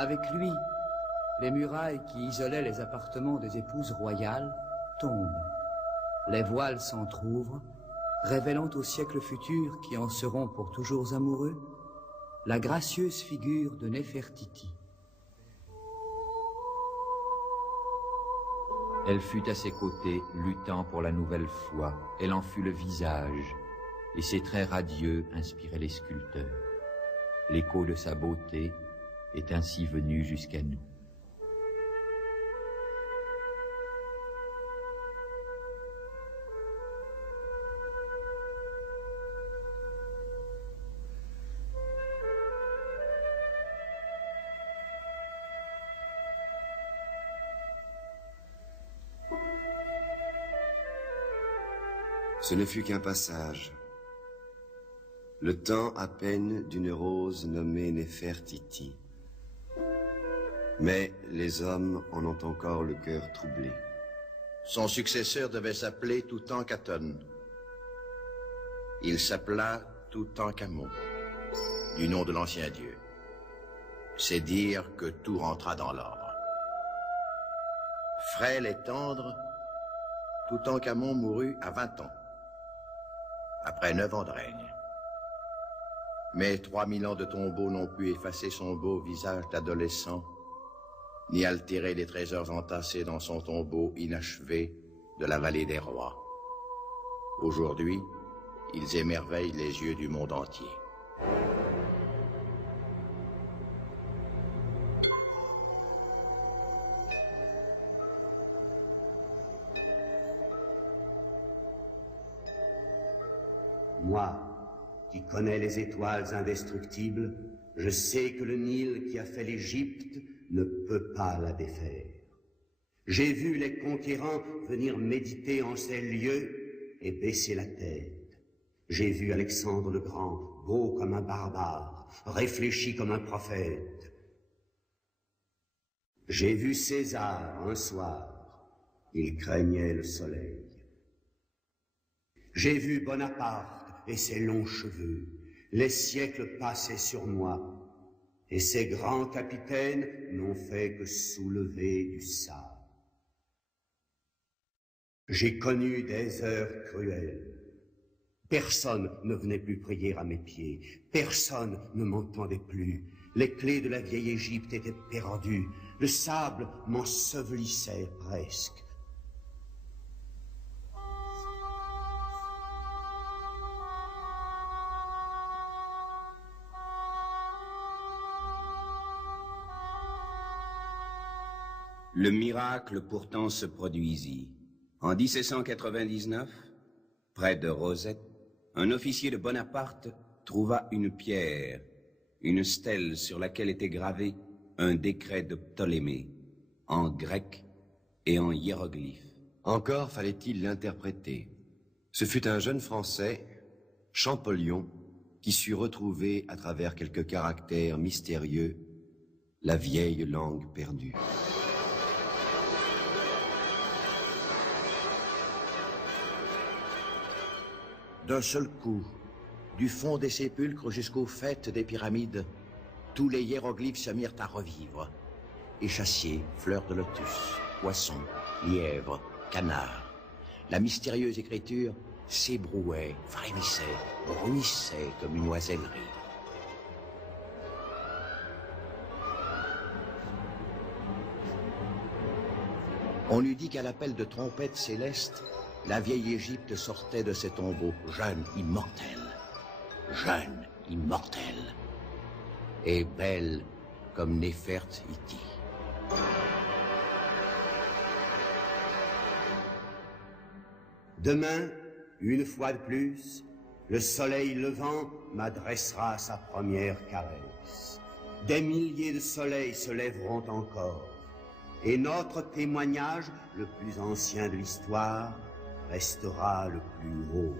Avec lui, les murailles qui isolaient les appartements des épouses royales tombent. Les voiles s'entr'ouvrent, révélant au siècle futur, qui en seront pour toujours amoureux, la gracieuse figure de Néfertiti. Elle fut à ses côtés, luttant pour la nouvelle foi. Elle en fut le visage, et ses traits radieux inspiraient les sculpteurs. L'écho de sa beauté est ainsi venu jusqu'à nous. Ce ne fut qu'un passage. Le temps à peine d'une rose nommée Néfertiti. Mais les hommes en ont encore le cœur troublé. Son successeur devait s'appeler Toutankhamon. Il s'appela Toutankhamon, du nom de l'ancien dieu. C'est dire que tout rentra dans l'ordre. Frêle et tendre, Toutankhamon mourut à 20 ans, après 9 ans de règne. Mais 3000 ans de tombeau n'ont pu effacer son beau visage d'adolescent, ni altérer les trésors entassés dans son tombeau inachevé de la vallée des rois. Aujourd'hui, ils émerveillent les yeux du monde entier. Moi, qui connais les étoiles indestructibles, je sais que le Nil qui a fait l'Égypte ne peut pas la défaire. J'ai vu les conquérants venir méditer en ces lieux et baisser la tête. J'ai vu Alexandre le Grand, beau comme un barbare, réfléchi comme un prophète. J'ai vu César un soir, il craignait le soleil. J'ai vu Bonaparte et ses longs cheveux, les siècles passaient sur moi, et ces grands capitaines n'ont fait que soulever du sable. J'ai connu des heures cruelles. Personne ne venait plus prier à mes pieds, personne ne m'entendait plus. Les clés de la vieille Égypte étaient perdues, le sable m'ensevelissait presque. Le miracle pourtant se produisit. En 1799, près de Rosette, un officier de Bonaparte trouva une pierre, une stèle sur laquelle était gravé un décret de Ptolémée, en grec et en hiéroglyphes. Encore fallait-il l'interpréter. Ce fut un jeune Français, Champollion, qui sut retrouver à travers quelques caractères mystérieux la vieille langue perdue. D'un seul coup, du fond des sépulcres jusqu'au faîte des pyramides, tous les hiéroglyphes se mirent à revivre. Échassiers, fleurs de lotus, poissons, lièvres, canards. La mystérieuse écriture s'ébrouait, frémissait, bruissait comme une oisellerie. On eût dit qu'à l'appel de trompettes célestes, la vieille Égypte sortait de ses tombeaux, jeune, immortelle, et belle comme Néfertiti. Demain, une fois de plus, le soleil levant m'adressera sa première caresse. Des milliers de soleils se lèveront encore, et notre témoignage, le plus ancien de l'histoire, restera le plus haut.